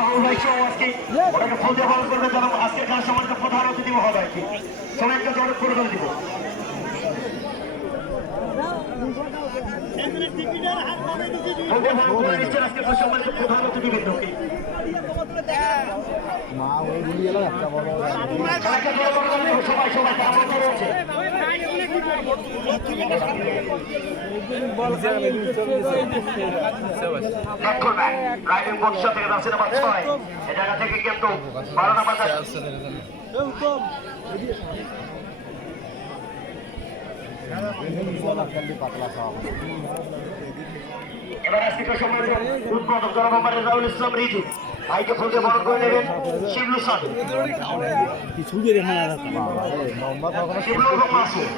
রাহুল ভাই সহ আজকে ওটাকে ফল দিয়ে পালন করবে যেন আজকের খেলার সম্মানিত প্রধান অতিথি মহোদয়কে সবাইকে জড়ো করে দিব। সম্মানিত প্রধান অতিথিবৃন্দকে সবাই সবাই রয়েছে রাইডিং বক্স থেকে যাচ্ছে নাম্বার 6 এই জায়গা থেকে কিন্তু 12 নাম্বার এবার আজকে সম্মানিত উদ্বোধক জনাব রাহুল ইসলাম রিজু ভাইকে ফুলকে বরণ করে নেবেন শিবলু স্যার শিবলু এবং মাসুম